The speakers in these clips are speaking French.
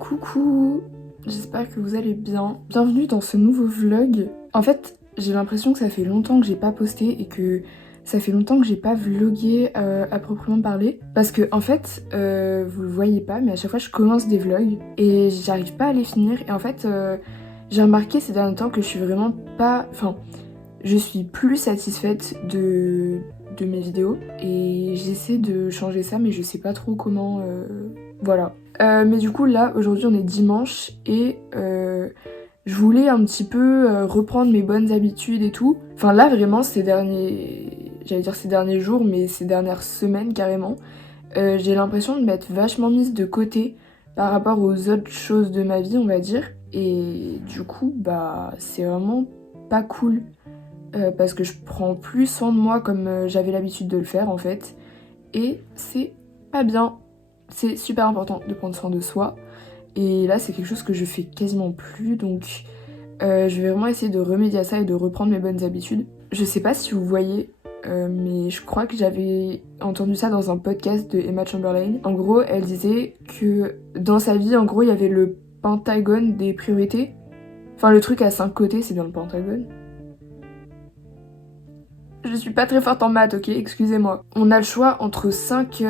Coucou, j'espère que vous allez bien. Bienvenue dans ce nouveau vlog. En fait, j'ai l'impression que ça fait longtemps que j'ai pas posté et que ça fait longtemps que j'ai pas vlogué à proprement parler. Parce que en fait, vous le voyez pas, mais à chaque fois je commence des vlogs et j'arrive pas à les finir. Et en fait, j'ai remarqué ces derniers temps que je suis vraiment pas... Enfin, je suis plus satisfaite de mes vidéos et j'essaie de changer ça, mais je sais pas trop comment... Voilà. Mais du coup là aujourd'hui on est dimanche et je voulais un petit peu reprendre mes bonnes habitudes et tout. Enfin là vraiment ces derniers jours, mais ces dernières semaines carrément, j'ai l'impression de m'être vachement mise de côté par rapport aux autres choses de ma vie, on va dire. Et du coup bah c'est vraiment pas cool parce que je prends plus soin de moi comme j'avais l'habitude de le faire en fait. Et c'est pas bien. C'est super important de prendre soin de soi et là c'est quelque chose que je fais quasiment plus, donc je vais vraiment essayer de remédier à ça et de reprendre mes bonnes habitudes. Je sais pas si vous voyez mais je crois que j'avais entendu ça dans un podcast de Emma Chamberlain. En gros elle disait que dans sa vie en gros il y avait le pentagone des priorités, enfin le truc à 5 côtés, c'est bien le pentagone. Je suis pas très forte en maths, ok, excusez-moi. On a le choix entre 5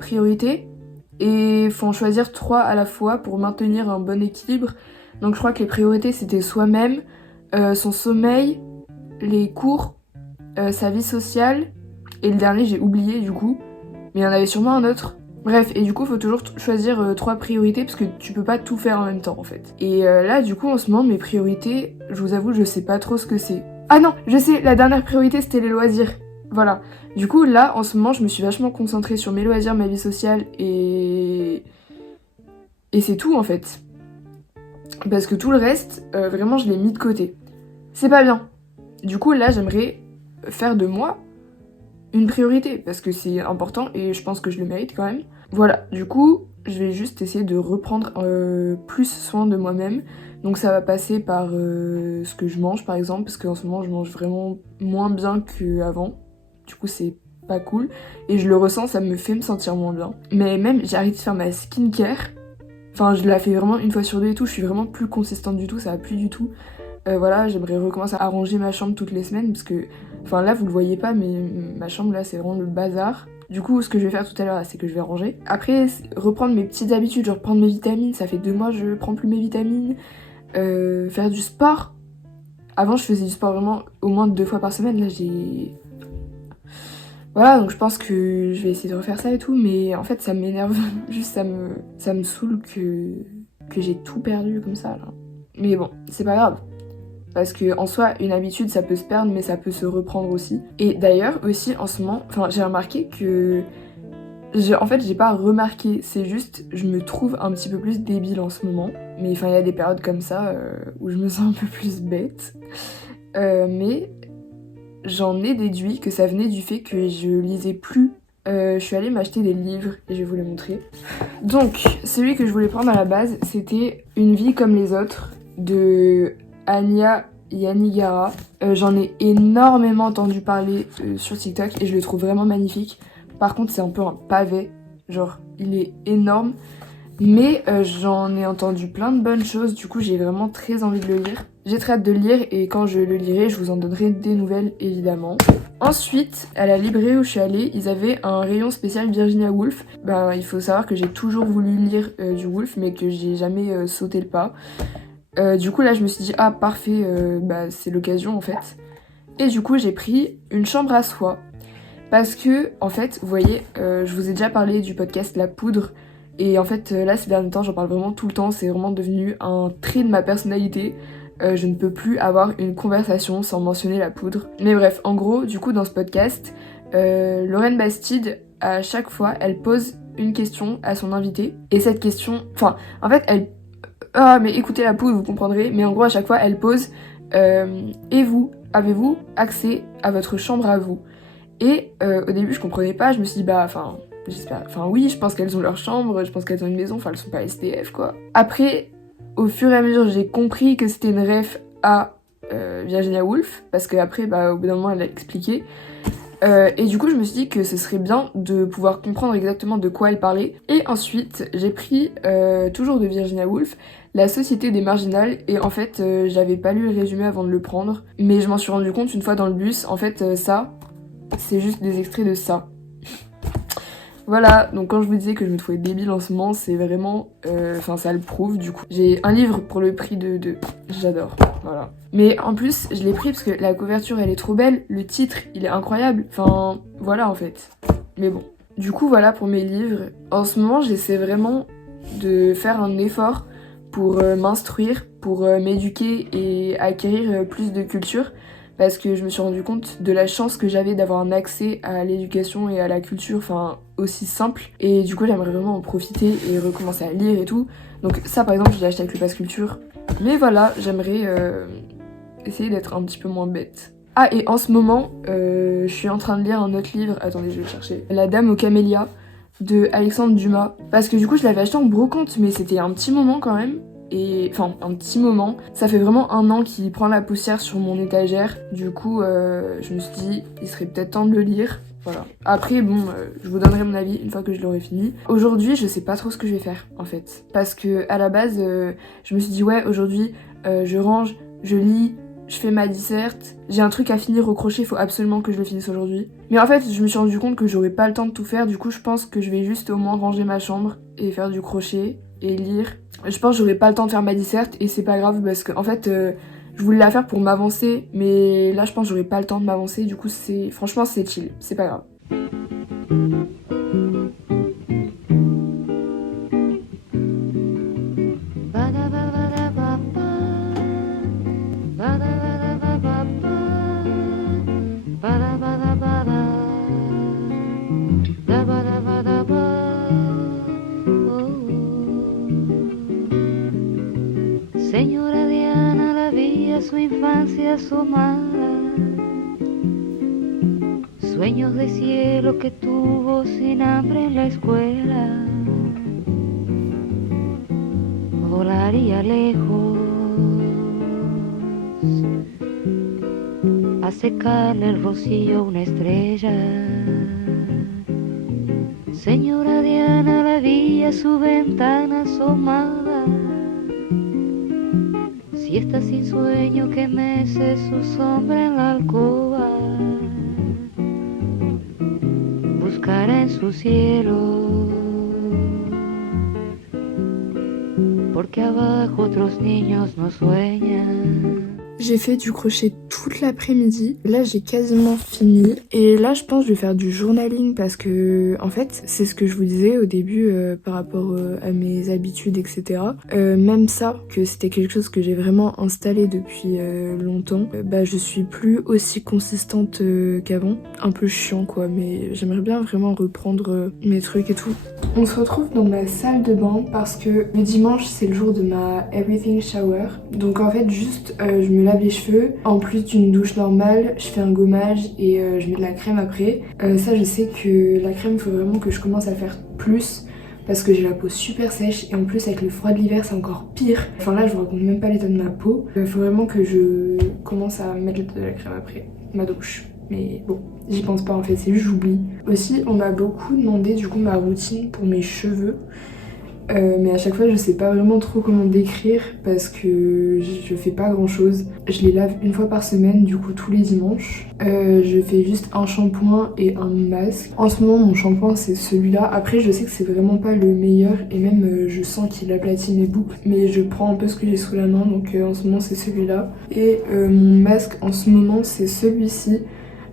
priorités et faut en choisir 3 à la fois pour maintenir un bon équilibre. Donc je crois que les priorités c'était soi-même, son sommeil, les cours, sa vie sociale, et le dernier j'ai oublié du coup, mais il y en avait sûrement un autre. Bref, et du coup faut toujours choisir 3 priorités parce que tu peux pas tout faire en même temps en fait. Et là du coup en ce moment mes priorités, je vous avoue je sais pas trop ce que c'est. Ah non, je sais, la dernière priorité c'était les loisirs. Voilà. Du coup, là, en ce moment, je me suis vachement concentrée sur mes loisirs, ma vie sociale et c'est tout, en fait. Parce que tout le reste, vraiment, je l'ai mis de côté. C'est pas bien. Du coup, là, j'aimerais faire de moi une priorité, parce que c'est important et je pense que je le mérite quand même. Voilà, du coup, je vais juste essayer de reprendre plus soin de moi-même. Donc ça va passer par ce que je mange, par exemple, parce qu'en ce moment, je mange vraiment moins bien qu'avant. Du coup c'est pas cool et je le ressens, ça me fait me sentir moins bien. Mais même j'arrête de faire ma skincare, enfin je la fais vraiment une fois sur deux et tout, je suis vraiment plus consistante du tout, ça va plus du tout. Voilà, j'aimerais recommencer à arranger ma chambre toutes les semaines parce que, enfin là vous le voyez pas mais ma chambre là c'est vraiment le bazar. Du coup ce que je vais faire tout à l'heure c'est que je vais ranger. Après reprendre mes petites habitudes, genre prendre mes vitamines, ça fait 2 mois je prends plus mes vitamines. Faire du sport. Avant je faisais du sport vraiment au moins 2 fois par semaine, là j'ai... Voilà, donc je pense que je vais essayer de refaire ça et tout, mais en fait ça m'énerve, juste ça me saoule que j'ai tout perdu comme ça là. Mais bon, c'est pas grave, Parce que en soi, une habitude, ça peut se perdre, mais ça peut se reprendre aussi. Et d'ailleurs, aussi, en ce moment, j'ai remarqué que... En fait, j'ai pas remarqué, c'est juste, je me trouve un petit peu plus débile en ce moment. Mais il y a des périodes comme ça où je me sens un peu plus bête. Mais j'en ai déduit que ça venait du fait que je lisais plus. Je suis allée m'acheter des livres et je vais vous les montrer. Donc, celui que je voulais prendre à la base, c'était Une vie comme les autres de Anya Yanigara. J'en ai énormément entendu parler sur TikTok et je le trouve vraiment magnifique. Par contre, c'est un peu un pavé, genre il est énorme. Mais j'en ai entendu plein de bonnes choses, du coup j'ai vraiment très envie de le lire. J'ai très hâte de le lire et quand je le lirai, je vous en donnerai des nouvelles évidemment. Ensuite, à la librairie où je suis allée, ils avaient un rayon spécial Virginia Woolf. Il faut savoir que j'ai toujours voulu lire du Woolf, mais que j'ai jamais sauté le pas. Du coup là je me suis dit, ah parfait, c'est l'occasion en fait. Et du coup j'ai pris Une chambre à soi. Parce que, en fait, vous voyez, je vous ai déjà parlé du podcast La Poudre. Et en fait, là, ces derniers temps, j'en parle vraiment tout le temps. C'est vraiment devenu un trait de ma personnalité. Je ne peux plus avoir une conversation sans mentionner la poudre. Mais bref, en gros, du coup, dans ce podcast, Lorraine Bastide, à chaque fois, elle pose une question à son invité. Et cette question... en fait, elle... Ah, mais écoutez La Poudre, vous comprendrez. Mais en gros, à chaque fois, elle pose... Et vous, avez-vous accès à votre chambre à vous ? Et au début, je comprenais pas, je me suis dit, j'espère, oui, je pense qu'elles ont leur chambre, je pense qu'elles ont une maison, elles sont pas SDF, quoi. Après, au fur et à mesure, j'ai compris que c'était une ref à Virginia Woolf, parce qu'après, au bout d'un moment, elle a expliqué. Et du coup, je me suis dit que ce serait bien de pouvoir comprendre exactement de quoi elle parlait. Et ensuite, j'ai pris, toujours de Virginia Woolf, La Société des Marginales, et en fait, j'avais pas lu le résumé avant de le prendre, mais je m'en suis rendu compte une fois dans le bus, en fait, ça... C'est juste des extraits de ça. Voilà, donc quand je vous disais que je me trouvais débile en ce moment, c'est vraiment... ça le prouve du coup. J'ai un livre pour le prix de 2. J'adore, voilà. Mais en plus, je l'ai pris parce que la couverture, elle est trop belle. Le titre, il est incroyable. Voilà en fait. Mais bon. Du coup, voilà pour mes livres. En ce moment, j'essaie vraiment de faire un effort pour m'instruire, pour m'éduquer et acquérir plus de culture. Parce que je me suis rendu compte de la chance que j'avais d'avoir un accès à l'éducation et à la culture, aussi simple. Et du coup, j'aimerais vraiment en profiter et recommencer à lire et tout. Donc ça, par exemple, je l'ai acheté avec le Pass Culture. Mais voilà, j'aimerais essayer d'être un petit peu moins bête. Ah, et en ce moment, je suis en train de lire un autre livre. Attendez, je vais le chercher. La Dame aux camélias de Alexandre Dumas. Parce que du coup, je l'avais acheté en brocante, mais c'était un petit moment quand même. Un petit moment. Ça fait vraiment 1 an qu'il prend la poussière sur mon étagère. Du coup, je me suis dit, il serait peut-être temps de le lire. Voilà. Après, je vous donnerai mon avis une fois que je l'aurai fini. Aujourd'hui, je sais pas trop ce que je vais faire, en fait. Parce que, à la base, je me suis dit, ouais, aujourd'hui, je range, je lis, je fais ma disserte. J'ai un truc à finir au crochet, il faut absolument que je le finisse aujourd'hui. Mais en fait, je me suis rendu compte que j'aurais pas le temps de tout faire. Du coup, je pense que je vais juste au moins ranger ma chambre et faire du crochet et lire. Je pense que j'aurai pas le temps de faire ma disserte et c'est pas grave parce que en fait je voulais la faire pour m'avancer mais là je pense que j'aurai pas le temps de m'avancer, du coup franchement c'est chill, c'est pas grave. Señora Diana la vi a su infancia asomada, sueños de cielo que tuvo sin hambre en la escuela, volaría lejos a secarle el rocío a una estrella. Señora Diana la vi a su ventana asomada, y está sin sueño que mece su sombra en la alcoba, buscará en su cielo, porque abajo otros niños no sueñan. J'ai fait du crochet toute l'après-midi. Là, j'ai quasiment fini. Et là, je pense que je vais faire du journaling parce que, en fait, c'est ce que je vous disais au début par rapport à mes habitudes, etc. Même ça, que c'était quelque chose que j'ai vraiment installé depuis longtemps, bah, je suis plus aussi consistante qu'avant. Un peu chiant, quoi, mais j'aimerais bien vraiment reprendre mes trucs et tout. On se retrouve dans ma salle de bain parce que le dimanche, c'est le jour de ma everything shower. Donc, en fait, juste, je me lave les cheveux. En plus d'une douche normale, je fais un gommage et je mets de la crème après. Ça, je sais que la crème, il faut vraiment que je commence à faire plus parce que j'ai la peau super sèche et en plus avec le froid de l'hiver c'est encore pire. Enfin là je vous raconte même pas l'état de ma peau. Il faut vraiment que je commence à mettre de la crème après ma douche. Mais bon, j'y pense pas en fait, c'est juste j'oublie. Aussi on m'a beaucoup demandé du coup ma routine pour mes cheveux. Mais à chaque fois je sais pas vraiment trop comment décrire parce que je fais pas grand chose. Je les lave une fois par semaine, du coup tous les dimanches. Je fais juste un shampoing et un masque. En ce moment mon shampoing c'est celui-là. Après je sais que c'est vraiment pas le meilleur et même je sens qu'il aplatit mes boucles. Mais je prends un peu ce que j'ai sous la main donc en ce moment c'est celui-là. Et mon masque en ce moment c'est celui-ci.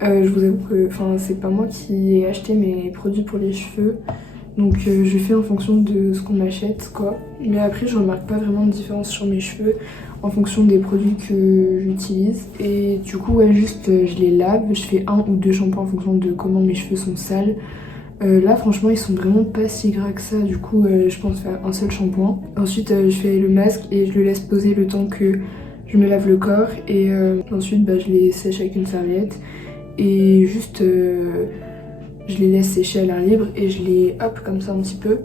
Je vous avoue que c'est pas moi qui ai acheté mes produits pour les cheveux. Donc je fais en fonction de ce qu'on m'achète quoi. Mais après je remarque pas vraiment de différence sur mes cheveux en fonction des produits que j'utilise. Et du coup ouais juste je les lave, je fais 1 ou 2 shampoings en fonction de comment mes cheveux sont sales. Là franchement ils sont vraiment pas si gras que ça, du coup je pense faire un seul shampoing. Ensuite je fais le masque et je le laisse poser le temps que je me lave le corps. Et ensuite je les sèche avec une serviette. Et juste... je les laisse sécher à l'air libre et je les hop comme ça un petit peu,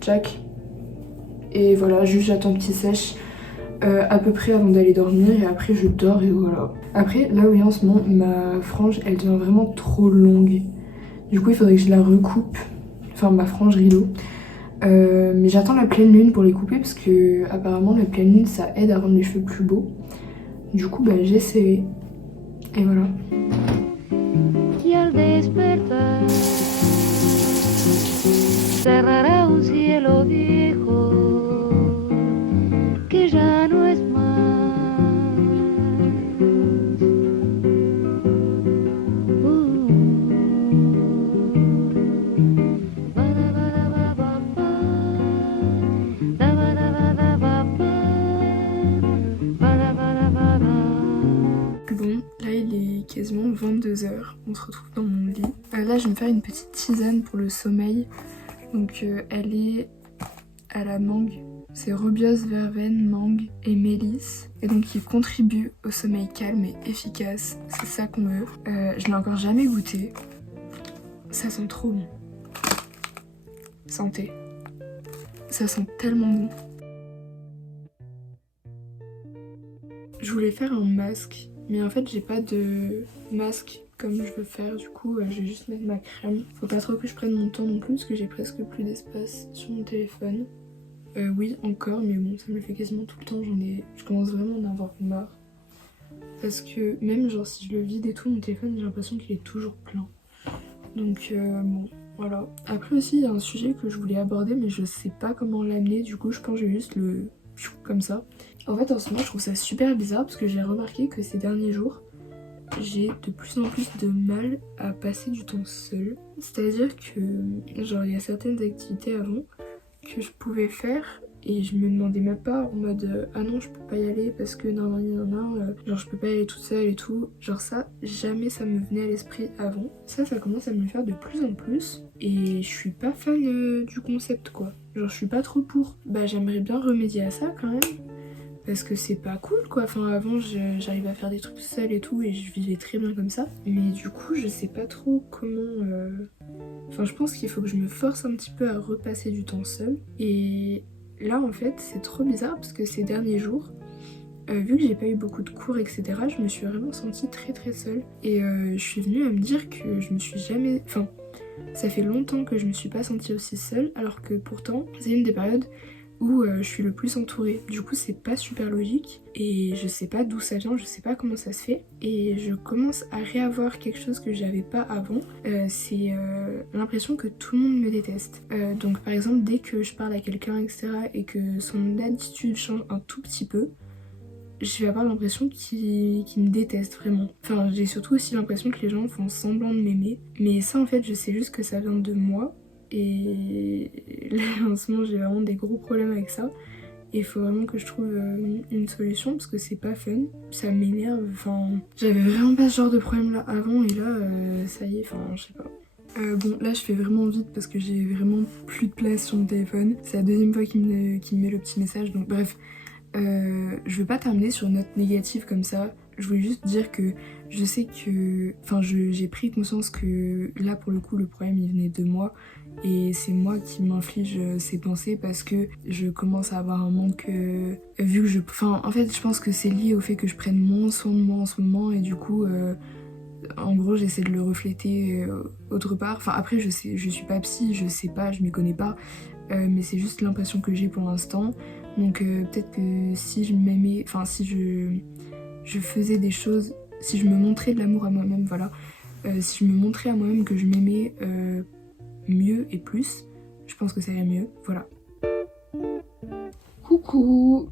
tchac. Et voilà, juste j'attends qu'ils sèchent à peu près avant d'aller dormir et après je dors et voilà. Après là oui en ce moment ma frange elle devient vraiment trop longue. Du coup il faudrait que je la recoupe, enfin ma frange rideau. Mais j'attends la pleine lune pour les couper parce que apparemment la pleine lune ça aide à rendre les cheveux plus beaux. Du coup bah j'essaierai. Et voilà. Y al despertar cerrará un cielo viejo que ya no es más. Bon, là il est quasiment 22h, on se retrouve dans mon lit. Là je vais me faire une petite tisane pour le sommeil. Donc elle est à la mangue. C'est rooibos, verveine, mangue et mélisse. Et donc il contribue au sommeil calme et efficace. C'est ça qu'on veut. Je l'ai encore jamais goûté. Ça sent trop bon. Santé. Ça sent tellement bon. Je voulais faire un masque. Mais en fait j'ai pas de masque comme je veux faire, du coup je vais juste mettre ma crème. Faut pas trop que je prenne mon temps non plus parce que j'ai presque plus d'espace sur mon téléphone. Oui encore, mais bon ça me le fait quasiment tout le temps, je commence vraiment à en avoir marre. Parce que même genre si je le vide et tout, mon téléphone j'ai l'impression qu'il est toujours plein. Donc bon voilà. Après aussi il y a un sujet que je voulais aborder mais je sais pas comment l'amener, du coup je pense que je vais juste le comme ça. En fait en ce moment je trouve ça super bizarre parce que j'ai remarqué que ces derniers jours j'ai de plus en plus de mal à passer du temps seule. C'est-à-dire que genre il y a certaines activités avant que je pouvais faire et je me demandais même pas en mode ah non je peux pas y aller parce que genre je peux pas y aller toute seule et tout. Genre ça, jamais ça me venait à l'esprit avant. Ça commence à me le faire de plus en plus et je suis pas fan du concept quoi. Genre je suis pas trop pour. Bah j'aimerais bien remédier à ça quand même. Parce que c'est pas cool quoi, enfin avant j'arrivais à faire des trucs seule et tout et je vivais très bien comme ça. Mais du coup je sais pas trop comment... Enfin je pense qu'il faut que je me force un petit peu à repasser du temps seule. Et là en fait c'est trop bizarre parce que ces derniers jours, vu que j'ai pas eu beaucoup de cours etc, je me suis vraiment sentie très très seule. Et je suis venue à me dire que je me suis jamais... Enfin ça fait longtemps que je me suis pas sentie aussi seule alors que pourtant c'est une des périodes où je suis le plus entourée. Du coup c'est pas super logique et je sais pas d'où ça vient, je sais pas comment ça se fait et je commence à réavoir quelque chose que j'avais pas avant, c'est l'impression que tout le monde me déteste. Donc par exemple dès que je parle à quelqu'un etc et que son attitude change un tout petit peu, j'ai pas l'impression qu'ils me détestent vraiment. Enfin, j'ai surtout aussi l'impression que les gens font semblant de m'aimer. Mais ça, en fait, je sais juste que ça vient de moi. Et là, en ce moment, j'ai vraiment des gros problèmes avec ça. Et il faut vraiment que je trouve une solution parce que c'est pas fun. Ça m'énerve. Enfin, j'avais vraiment pas ce genre de problème là avant et là, ça y est, enfin, je sais pas. Bon, là je fais vraiment vite parce que j'ai vraiment plus de place sur mon téléphone. C'est la deuxième fois qu'il me met le petit message, donc bref. Je veux pas terminer sur une note négative comme ça. Je voulais juste dire que je sais que... Enfin, j'ai pris conscience que là, pour le coup, le problème, il venait de moi. Et c'est moi qui m'inflige ces pensées parce que je commence à avoir un manque... vu que je... Enfin, en fait, je pense que c'est lié au fait que je prenne moins soin de moi en ce moment. Et du coup, en gros, j'essaie de le refléter autre part. Enfin, après, je suis pas psy, je sais pas, je m'y connais pas. Mais c'est juste l'impression que j'ai pour l'instant. Donc peut-être que si je m'aimais, enfin si je faisais des choses, si je me montrais de l'amour à moi-même, voilà, si je me montrais à moi-même que je m'aimais mieux et plus, je pense que ça irait mieux, voilà. Coucou.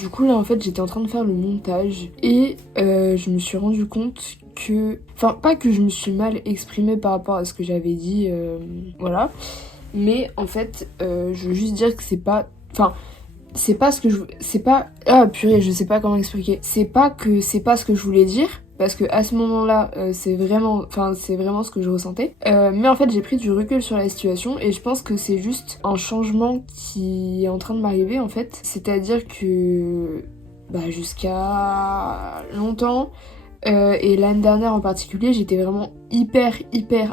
Du coup là en fait j'étais en train de faire le montage et je me suis rendu compte que... Enfin pas que je me suis mal exprimée par rapport à ce que j'avais dit, voilà. Mais en fait je veux juste dire que c'est pas... Enfin... C'est pas ce que je... C'est pas... Ah purée, je sais pas comment expliquer. C'est pas que c'est pas ce que je voulais dire, parce que à ce moment-là, c'est vraiment... Enfin, c'est vraiment ce que je ressentais. Mais en fait, j'ai pris du recul sur la situation, et je pense que c'est juste un changement qui est en train de m'arriver, en fait. C'est-à-dire que... Bah, jusqu'à longtemps, et l'année dernière en particulier, j'étais vraiment hyper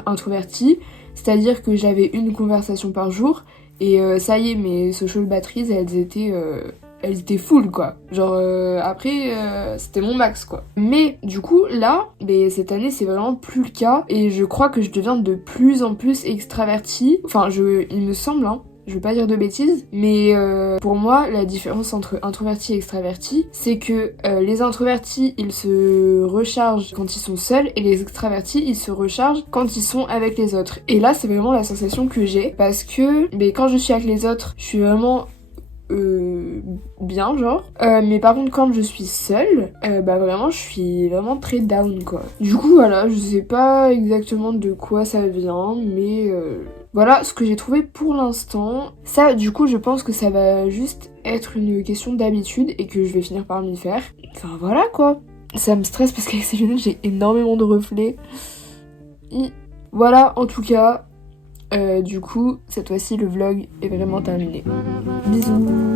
introvertie. C'est-à-dire que j'avais une conversation par jour, et ça y est, mes social batteries, elles étaient full, quoi. Genre, après, c'était mon max, quoi. Mais, du coup, là, cette année, c'est vraiment plus le cas. Et je crois que je deviens de plus en plus extravertie. Enfin, il me semble, hein. Je veux pas dire de bêtises, mais pour moi, la différence entre introverti et extraverti, c'est que les introvertis, ils se rechargent quand ils sont seuls, et les extravertis, ils se rechargent quand ils sont avec les autres. Et là, c'est vraiment la sensation que j'ai, parce que quand je suis avec les autres, je suis vraiment... bien genre, mais par contre quand je suis seule, vraiment je suis vraiment très down quoi. Du coup voilà, je sais pas exactement de quoi ça vient, mais voilà ce que j'ai trouvé pour l'instant. Ça du coup je pense que ça va juste être une question d'habitude et que je vais finir par m'y faire. Enfin voilà quoi. Ça me stresse parce qu'avec ces lunettes j'ai énormément de reflets. Voilà en tout cas. Du coup, cette fois-ci, le vlog est vraiment terminé. Bisous.